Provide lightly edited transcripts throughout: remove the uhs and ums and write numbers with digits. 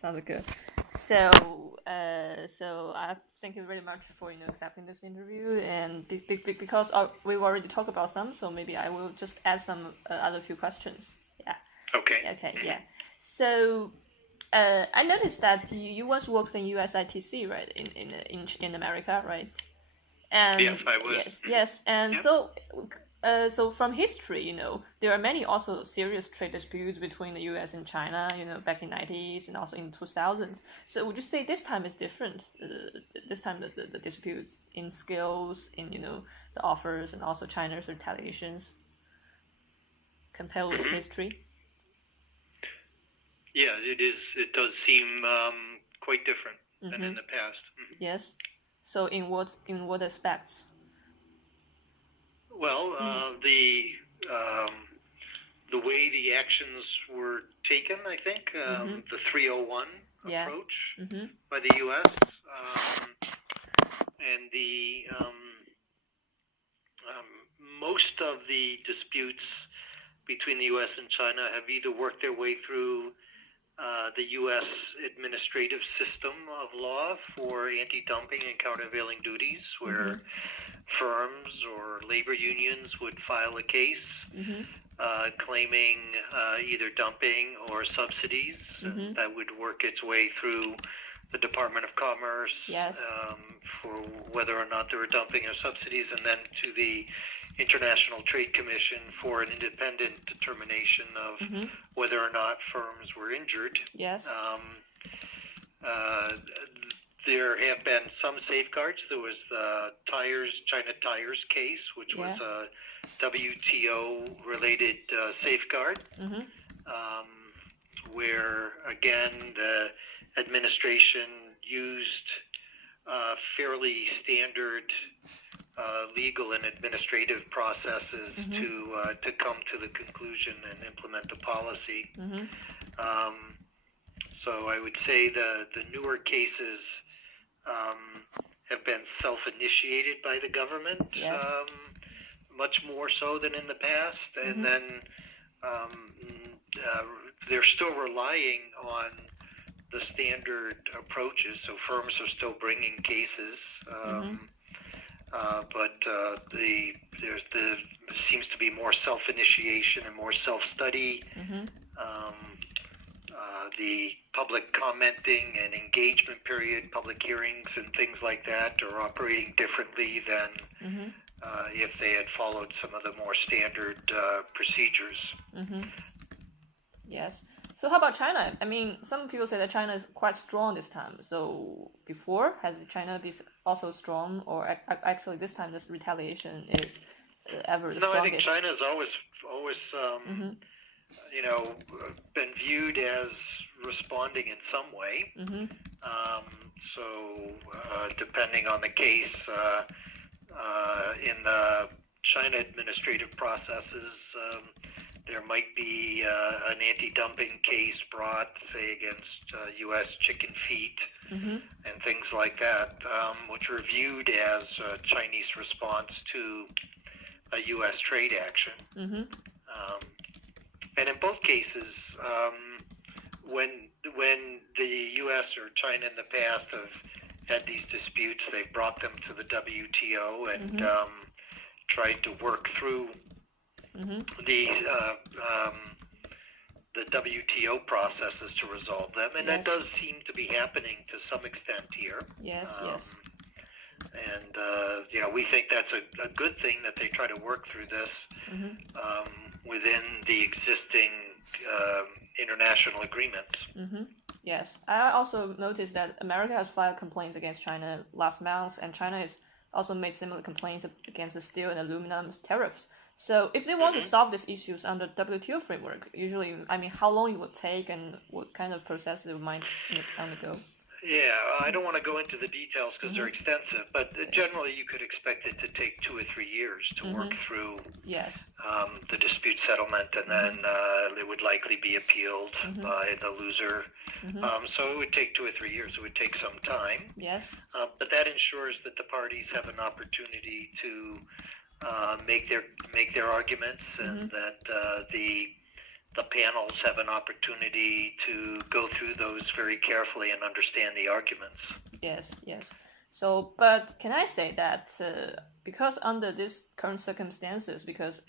Sounds good. So, I thank you very much for accepting this interview, and because we've already talked about some, so maybe I will just add some other few questions. Yeah. Okay. Okay. Yeah. So, I noticed that you once worked in USITC, right? In America, right? Yes, And I was. yes, and Yep. so from history, there are many also serious trade disputes between the U.S. and China, back in '90s and also in 2000s. So would you say this time is different? This time the disputes in skills, in the offers, and also China's retaliations compared with Hmm. history. Yeah, it is. It does seem quite different than Mm-hmm. in the past. Yes. So in what aspects? Well, Mm. um, the way the actions were taken, I think, Mm-hmm. the 301 Yeah. approach Mm-hmm. by the U.S. And the most of the disputes between the U.S. and China have either worked their way through the U.S. administrative system of law for anti-dumping and countervailing duties, Mm-hmm. where firms or labor unions would file a case Mm-hmm. claiming either dumping or subsidies, Mm-hmm. and that would work its way through the Department of Commerce Yes. for whether or not there were dumping or subsidies, and then to the International Trade Commission for an independent determination of Mm-hmm. whether or not firms were injured. Yes. Uh, there have been some safeguards. There was the China Tires case, which was Yeah. a WTO-related safeguard, Mm-hmm. um, where again the administration used fairly standard legal and administrative processes Mm-hmm. to come to the conclusion and implement the policy. Mm-hmm. Um, so I would say the newer cases have been self-initiated by the government, Yes. much more so than in the past, and Mm-hmm. then um, they're still relying on the standard approaches. So firms are still bringing cases, Mm-hmm. but there seems to be more self-initiation and more self-study. Mm-hmm. Um, the public commenting and engagement period, public hearings and things like that are operating differently than Mm-hmm. if they had followed some of the more standard procedures. Mm-hmm. Yes. So how about China? I mean, some people say that China is quite strong this time. So before, has China been also strong, or actually this time this retaliation is ever the No, I think strongest? China's always Mm-hmm. you know, been viewed as responding in some way. Mm-hmm. Um, so, depending on the case, in the China administrative processes, there might be an anti-dumping case brought, say, against U.S. chicken feet Mm-hmm. and things like that, which are viewed as a Chinese response to a U.S. trade action. Mm-hmm. Um, and in both cases, when the U.S. or China in the past have had these disputes, they've brought them to the WTO and Mm-hmm. tried to work through Mm-hmm. the WTO processes to resolve them, and that Yes. does seem to be happening to some extent here. Yes. Um, Yes. and we think that's a good thing that they try to work through this Mm-hmm. within the existing international agreements. Mm-hmm. Yes, I also noticed that America has filed complaints against China last month, and China has also made similar complaints against the steel and aluminum tariffs. So, if they want to Hmm. solve these issues under WTO framework, usually, I mean, how long it would take and what kind of process they might undergo? Yeah, I don't want to go into the details because they're Mm-hmm. extensive, but Yes. generally you could expect it to take 2 or 3 years to work Mm-hmm. through Yes. the dispute settlement, and Mm-hmm. then it would likely be appealed Mm-hmm. by the loser. Mm-hmm. So it would take 2 or 3 years. It would take some time, Yes. but that ensures that the parties have an opportunity to make their arguments, Mm-hmm. and that the the panels have an opportunity to go through those very carefully and understand the arguments. Yes, yes. So, but can I say that because under these current circumstances, because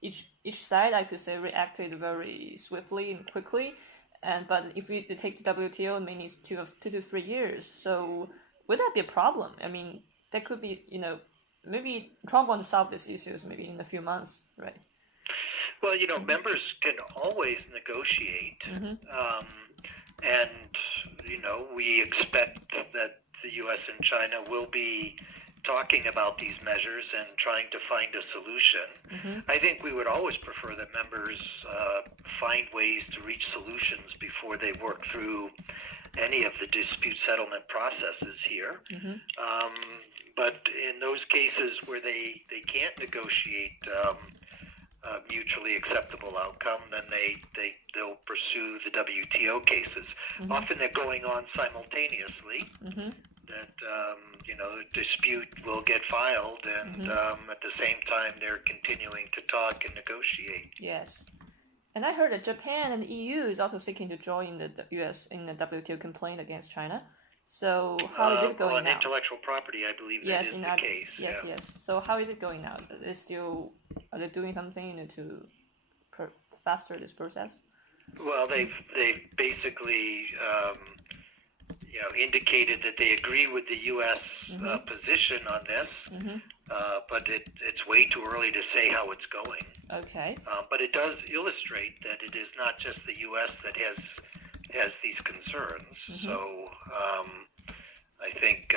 each side, I could say, reacted very swiftly and quickly, and but if we take the WTO, it may need 2 to 3 years. So, would that be a problem? I mean, that could be, maybe Trump wants to solve these issues maybe in a few months, right? Well, members can always negotiate, and we expect that the U.S. and China will be talking about these measures and trying to find a solution. I think we would always prefer that members find ways to reach solutions before they work through any of the dispute settlement processes here. But in those cases where they can't negotiate a mutually acceptable outcome, then they'll pursue the WTO cases. Often they're going on simultaneously. That the dispute will get filed, and at the same time they're continuing to talk and negotiate. Yes, and I heard that Japan and the EU is also seeking to join the U.S. in the WTO complaint against China. So how is it going on now? Intellectual property, I believe that is the case. Yes, yeah. yes. So how is it going now? Are they doing something to faster this process? Well, they've basically indicated that they agree with the U.S. Position on this, but it's way too early to say how it's going. Okay. But it does illustrate that it is not just the U.S. that has these concerns. So I think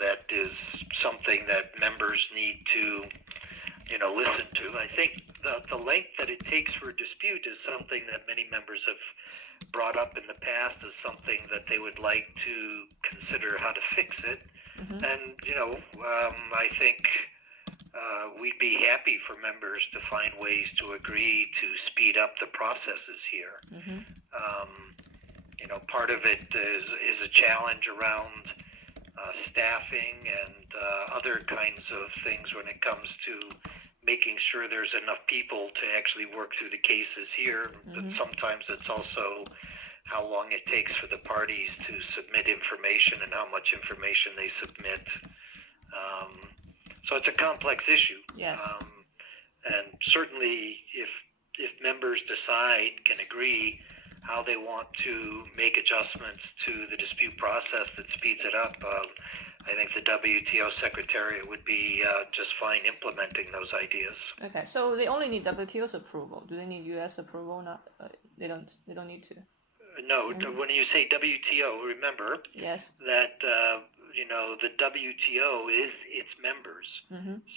that is something that members need to listen to. I think the length that it takes for a dispute is something that many members have brought up in the past as something that they would like to consider how to fix it. And I think we'd be happy for members to find ways to agree to speed up the processes here. Part of it is a challenge around staffing and other kinds of things when it comes to making sure there's enough people to actually work through the cases here. But sometimes it's also how long it takes for the parties to submit information and how much information they submit. So it's a complex issue. Yes. And certainly if members can agree how they want to make adjustments to the dispute process that speeds it up, I think the WTO Secretariat would be just fine implementing those ideas. Okay, so they only need WTO's approval. Do they need U.S. approval? Not. They don't need to. No. When you say WTO, remember that the WTO is its members.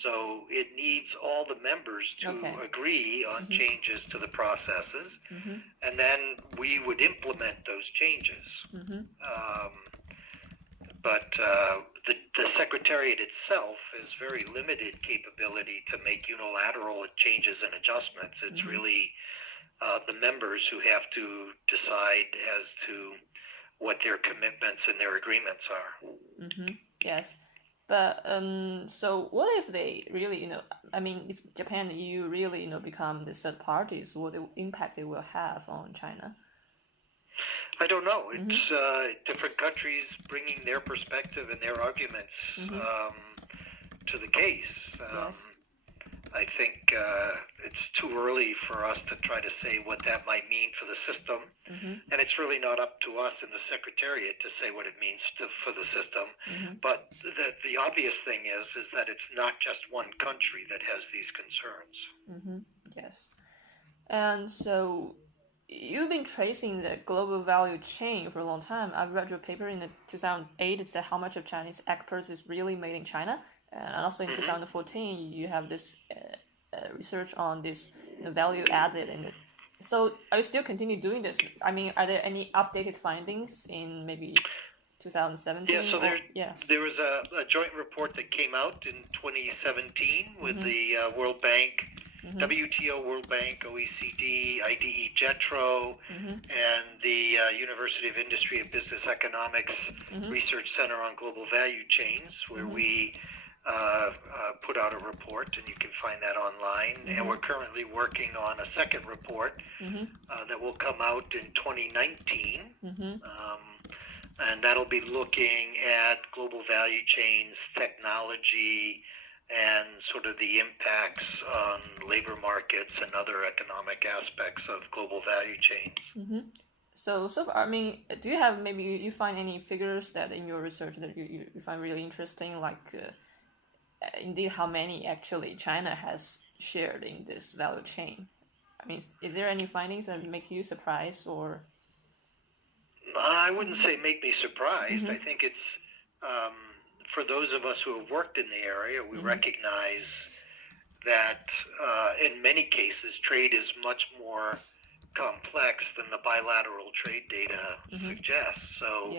So it needs all the members to agree on changes to the processes, and then we would implement those changes. But the Secretariat itself has very limited capability to make unilateral changes and adjustments. It's really the members who have to decide as to what their commitments and their agreements are. Yes. But so what if they really, if Japan and EU really, become the third parties, what impact it will have on China? I don't know. It's different countries bringing their perspective and their arguments to the case. I think it's too early for us to try to say what that might mean for the system, and it's really not up to us in the Secretariat to say what it means for the system. But the obvious thing is that it's not just one country that has these concerns. Yes. And so you've been tracing the global value chain for a long time. I've read your paper in 2008. It said how much of Chinese exports is really made in China. And also in 2014, you have this research on this value added. So are you still continue doing this? I mean, are there any updated findings in maybe 2017? Yeah, so there was a joint report that came out in 2017 with the World Bank, WTO, World Bank, OECD, IDE, JETRO, and the University of Industry and Business Economics Research Center on Global Value Chains, where we put out a report, and you can find that online. And we're currently working on a second report that will come out in 2019. And that'll be looking at global value chains, technology, and sort of the impacts on labor markets and other economic aspects of global value chains. So far, I mean, do you have maybe you find any figures that in your research that you find really interesting, like indeed how many actually China has shared in this value chain? I mean, is there any findings that make you surprised or? I wouldn't say make me surprised. I think it's for those of us who have worked in the area, we recognize that in many cases trade is much more complex than the bilateral trade data suggests. So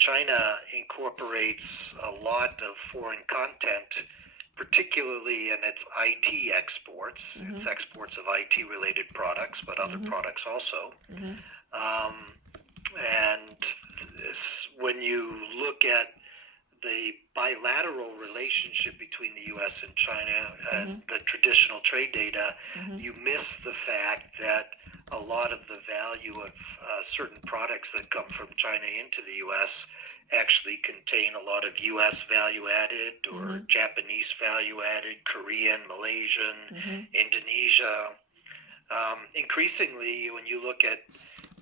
China incorporates a lot of foreign content, particularly in its IT exports, its exports of IT-related products, but other products also. And when you look at the bilateral relationship between the U.S. and China and the traditional trade data, you miss the fact that a lot of the value of certain products that come from China into the U.S. actually contain a lot of U.S. value added or Japanese value added, Korean, Malaysian, Indonesia. Increasingly, when you look at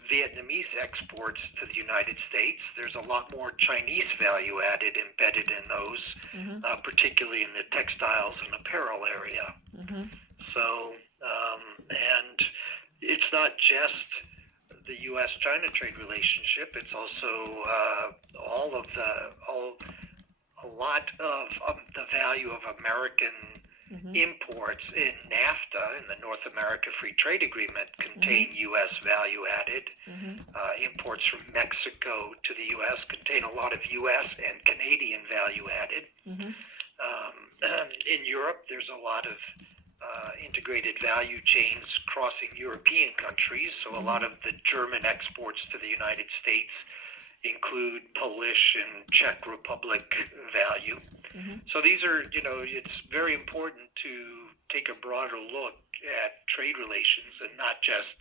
Vietnamese exports to the United States, there's a lot more Chinese value added embedded in those, particularly in the textiles and apparel area. So, and it's not just the U.S.-China trade relationship; it's also a lot of the value of American imports in NAFTA, in the North America Free Trade Agreement, contain U.S. value added. Imports from Mexico to the U.S. contain a lot of U.S. and Canadian value added. In Europe, there's a lot of integrated value chains crossing European countries. So a lot of the German exports to the United States include Polish and Czech Republic value. So these are, it's very important to take a broader look at trade relations and not just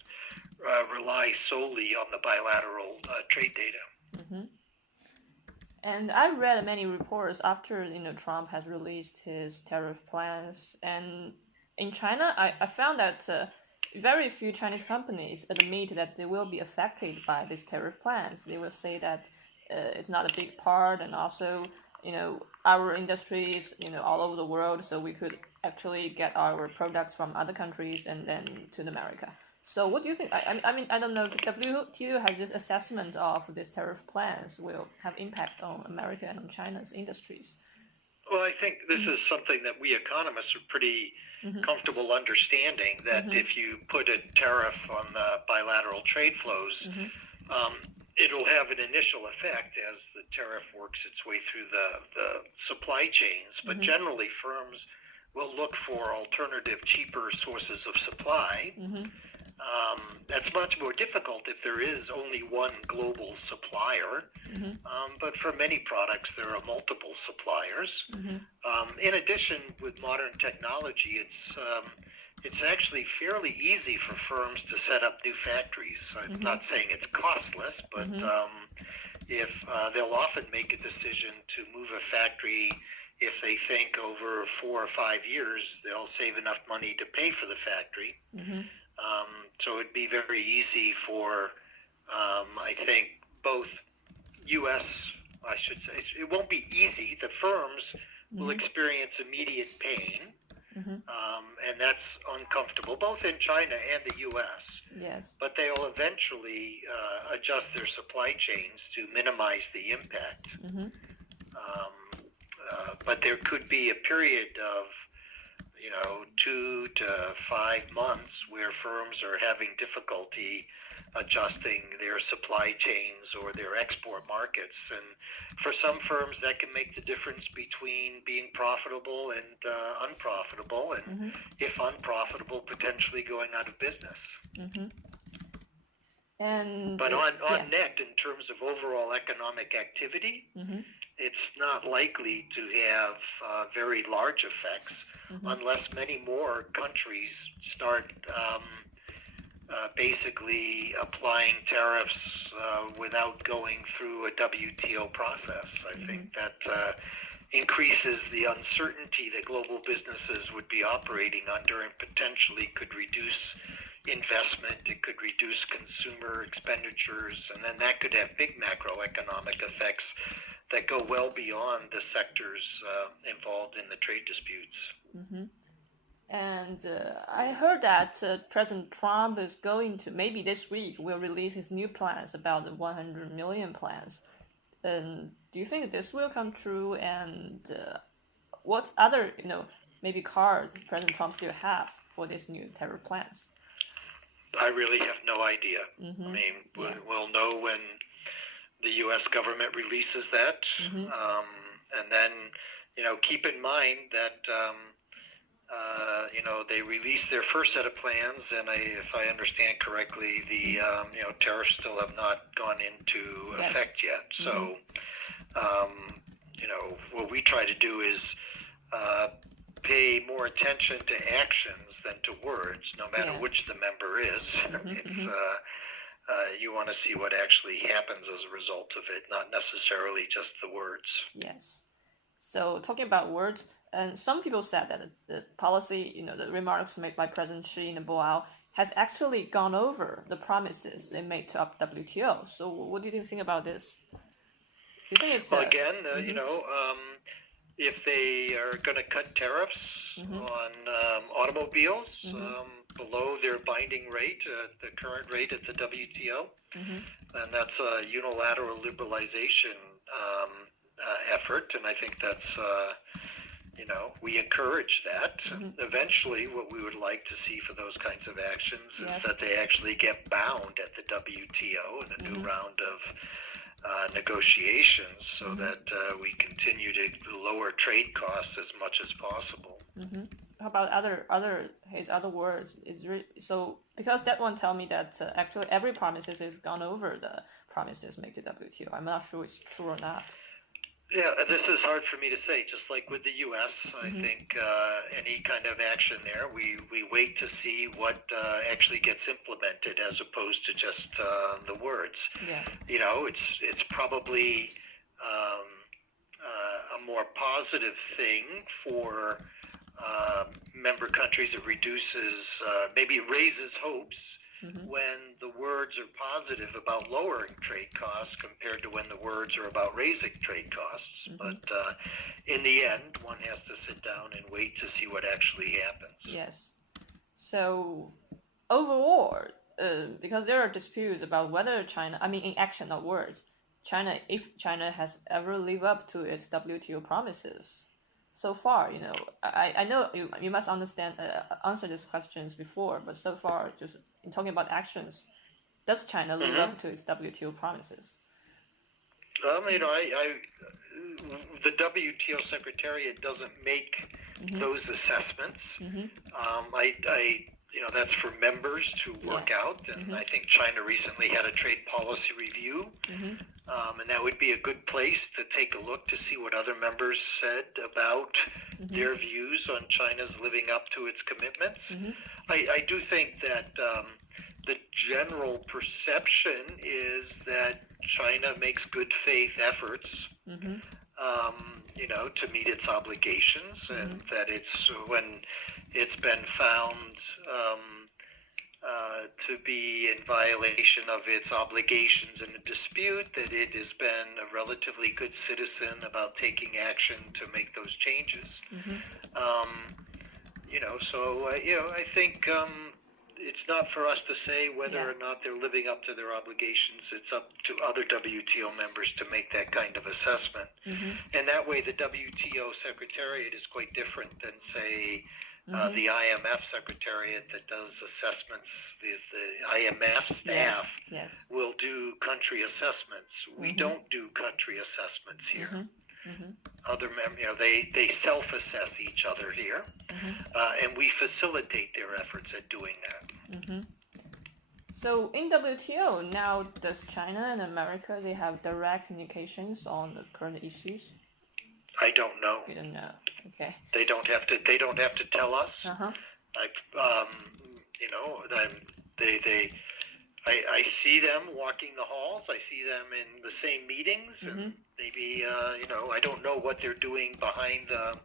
rely solely on the bilateral trade data. And I've read many reports after Trump has released his tariff plans, and in China, I found that very few Chinese companies admit that they will be affected by these tariff plans. They will say that it's not a big part, and also, our industry is, all over the world, so we could actually get our products from other countries and then to America. So what do you think? I mean, I don't know if WTO has this assessment of these tariff plans will have impact on America and on China's industries. Well, I think this is something that we economists are pretty comfortable understanding, that if you put a tariff on the bilateral trade flows, it'll have an initial effect as the tariff works its way through the supply chains. But generally, firms will look for alternative, cheaper sources of supply. That's much more difficult if there is only one global supplier. But for many products, there are multiple suppliers. In addition, with modern technology, it's actually fairly easy for firms to set up new factories. I'm not saying it's costless, but if they'll often make a decision to move a factory if they think over 4 or 5 years they'll save enough money to pay for the factory. So it'd be very easy for, I think, both U.S., I should say, it won't be easy. The firms will experience immediate pain, and that's uncomfortable, both in China and the U.S. Yes. But they'll eventually adjust their supply chains to minimize the impact. But there could be a period of 2 to 5 months where firms are having difficulty adjusting their supply chains or their export markets. And for some firms, that can make the difference between being profitable and unprofitable, and if unprofitable, potentially going out of business. And but on net, in terms of overall economic activity, it's not likely to have very large effects unless many more countries start basically applying tariffs without going through a WTO process. I think that increases the uncertainty that global businesses would be operating under and potentially could reduce investment, it could reduce consumer expenditures, and then that could have big macroeconomic effects that go well beyond the sectors involved in the trade disputes. And I heard that President Trump is going to, maybe this week, will release his new plans about the 100 million plans. And do you think this will come true? And what other, maybe cards President Trump still have for these new tariff plans? I really have no idea. I mean, we'll know when the U.S. government releases that. And then, keep in mind that, they released their first set of plans, and if I understand correctly, the, tariffs still have not gone into effect yet. So, what we try to do is pay more attention to actions than to words, no matter which the member is. You want to see what actually happens as a result of it, not necessarily just the words. Yes. So talking about words, and some people said that the policy, the remarks made by President Xi in the blowout has actually gone over the promises they made to WTO. So what do you think about this? Do you think it's... Well, again, if they are going to cut tariffs on automobiles below their binding rate, the current rate at the WTO, and that's a unilateral liberalization effort, and I think that's, we encourage that. Eventually, what we would like to see for those kinds of actions is that they actually get bound at the WTO in a new round of negotiations so that we continue to lower trade costs as much as possible. How about his other words? So because that one tell me that actually every promises is gone over the promises made to WTO. I'm not sure it's true or not. Yeah, this is hard for me to say. Just like with the U.S., I think any kind of action there, we wait to see what actually gets implemented as opposed to just the words. Yeah. It's probably a more positive thing for member countries. It reduces, maybe raises hopes when the words are positive about lowering trade costs compared to when the words are about raising trade costs. But in the end, one has to sit down and wait to see what actually happens. Yes. So overall, because there are disputes about whether China, in action, not words, if China has ever lived up to its WTO promises. So far, I know you must understand answer these questions before, but so far, just in talking about actions, does China live up to its WTO promises? The WTO Secretariat doesn't make those assessments. That's for members to work out, and I think China recently had a trade policy review, and that would be a good place to take a look to see what other members said about their views on China's living up to its commitments. I do think that the general perception is that China makes good faith efforts to meet its obligations, and that it's when it's been found to be in violation of its obligations in a dispute, that it has been a relatively good citizen about taking action to make those changes. I think it's not for us to say whether or not they're living up to their obligations. It's up to other WTO members to make that kind of assessment. And that way the WTO Secretariat is quite different than, say, the IMF Secretariat that does assessments. The IMF staff will do country assessments. We don't do country assessments here. Other they self-assess each other here, and we facilitate their efforts at doing that. So in WTO now, does China and America they have direct communications on the current issues? I don't know. You don't know. Okay. They don't have to. They don't have to tell us. Uh-huh. I see them walking the halls. I see them in the same meetings, and maybe I don't know what they're doing behind the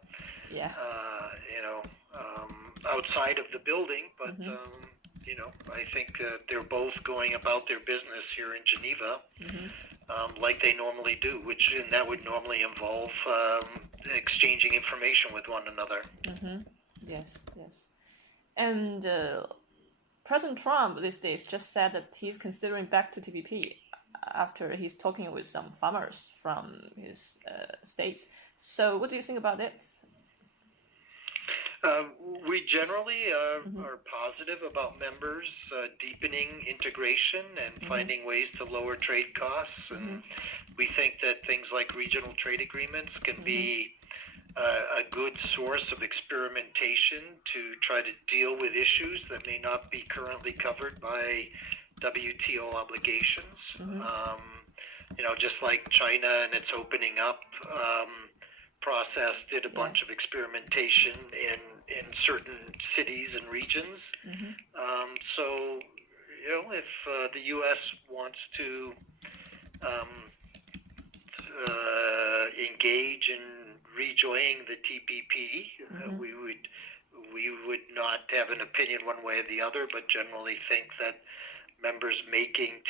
outside of the building, but I think they're both going about their business here in Geneva, like they normally do, and that would normally involve exchanging information with one another. Yes. And President Trump these days just said that he's considering back to TPP after he's talking with some farmers from his states. So what do you think about it? We generally are positive about members deepening integration and finding ways to lower trade costs. And we think that things like regional trade agreements can be a good source of experimentation to try to deal with issues that may not be currently covered by WTO obligations. Just like China and its opening up process did a bunch of experimentation in certain cities and regions. So, if the U.S. wants to engage in rejoining the TPP, we would not have an opinion one way or the other, but generally think that members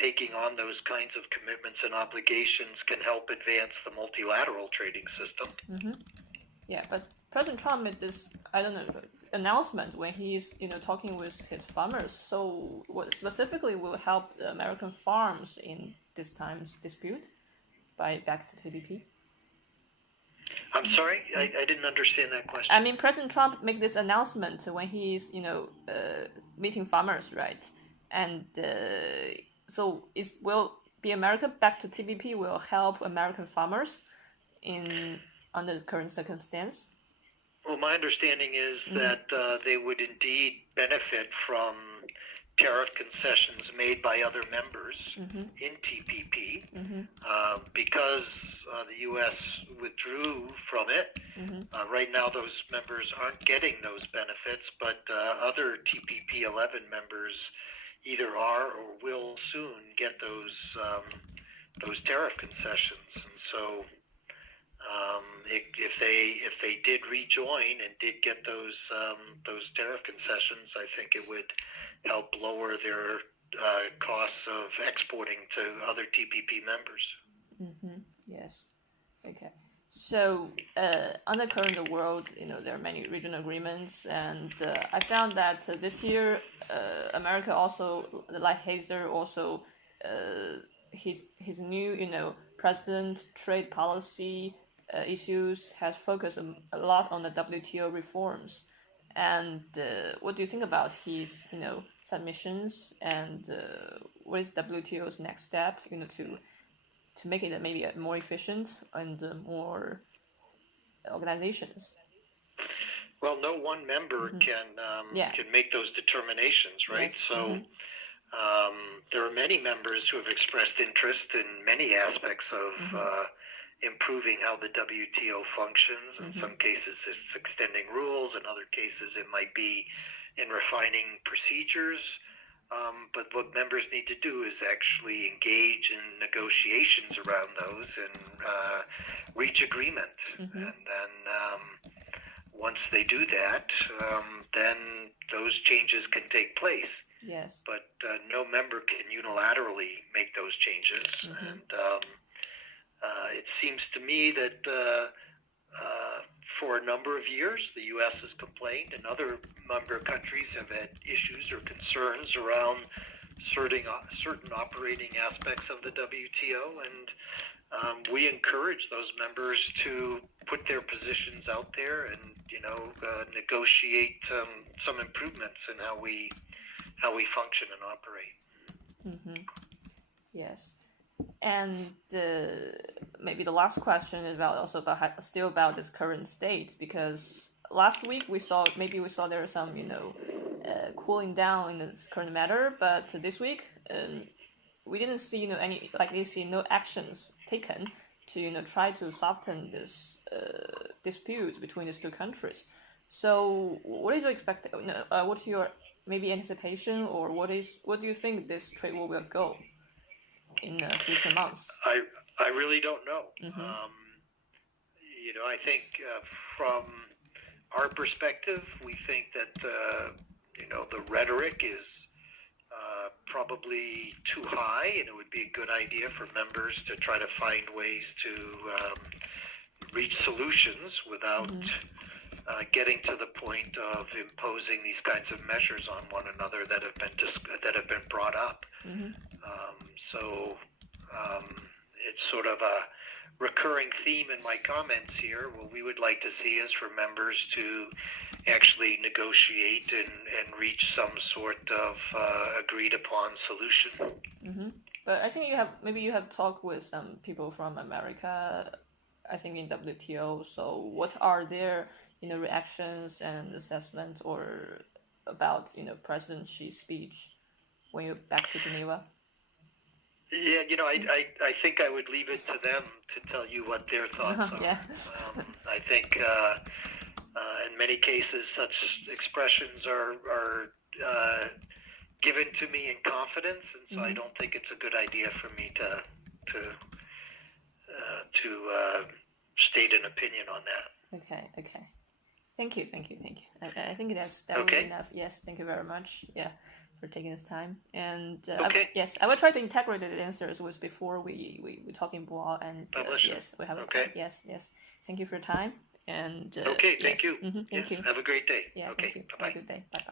taking on those kinds of commitments and obligations can help advance the multilateral trading system. Yeah, but President Trump made this, announcement when he's, talking with his farmers. So what specifically will help the American farms in this time's dispute by back to TPP? I'm sorry, I didn't understand that question. I mean, President Trump made this announcement when he's, meeting farmers, right? And so will be America back to TPP will help American farmers under the current circumstance? Well, my understanding is that they would indeed benefit from tariff concessions made by other members in TPP because the U.S. withdrew from it. Right now, those members aren't getting those benefits, but other TPP 11 members either are or will soon get those tariff concessions. And so if they did rejoin and did get those tariff concessions, I think it would help lower their costs of exporting to other TPP members. Yes. Okay. So on the current world, there are many regional agreements, and I found that this year, America also, like Hazer, also his new president trade policy issues has focused a lot on the WTO reforms. And what do you think about his submissions, and what is WTO's next step to make it maybe more efficient and more organizations? Well, no one member can make those determinations, right? Yes. So there are many members who have expressed interest in many aspects of improving how the WTO functions. In some cases, it's extending rules. In other cases, it might be in refining procedures. But what members need to do is actually engage in negotiations around those and reach agreement. And then once they do that, then those changes can take place. Yes. But no member can unilaterally make those changes. And it seems to me that for a number of years, the U.S. has complained, and other member countries have had issues or concerns around certain operating aspects of the WTO, and we encourage those members to put their positions out there and negotiate some improvements in how we function and operate. Yes. And maybe the last question is still about this current state, because last week we saw there some cooling down in this current matter, but this week we didn't see any like this, no actions taken to try to soften this disputes between these two countries. So, what is your what's your maybe anticipation, or what do you think this trade war will go in future months? I really don't know. Mm-hmm. I think from our perspective, we think that the rhetoric is probably too high, and it would be a good idea for members to try to find ways to reach solutions without getting to the point of imposing these kinds of measures on one another that have been brought up. So it's sort of a recurring theme in my comments here. What we would like to see is for members to actually negotiate and reach some sort of agreed upon solution. Mm-hmm. But I think you have talked with some people from America, I think in WTO. So what are their reactions and assessments or about President Xi's speech when you're back to Geneva? Yeah, I think I would leave it to them to tell you what their thoughts are. Yeah. I think in many cases such expressions are given to me in confidence, and so I don't think it's a good idea for me to state an opinion on that. Okay. Thank you. I think that will be enough. Yes, thank you very much. Yeah, for taking this time. And yes, I will try to integrate the answers with before we talk in Boao, and yes, we have a time. Yes. Thank you for your time. And thank you. Thank you. Have a great day. Yeah, okay, thank you. bye-bye. Have a good day. Bye.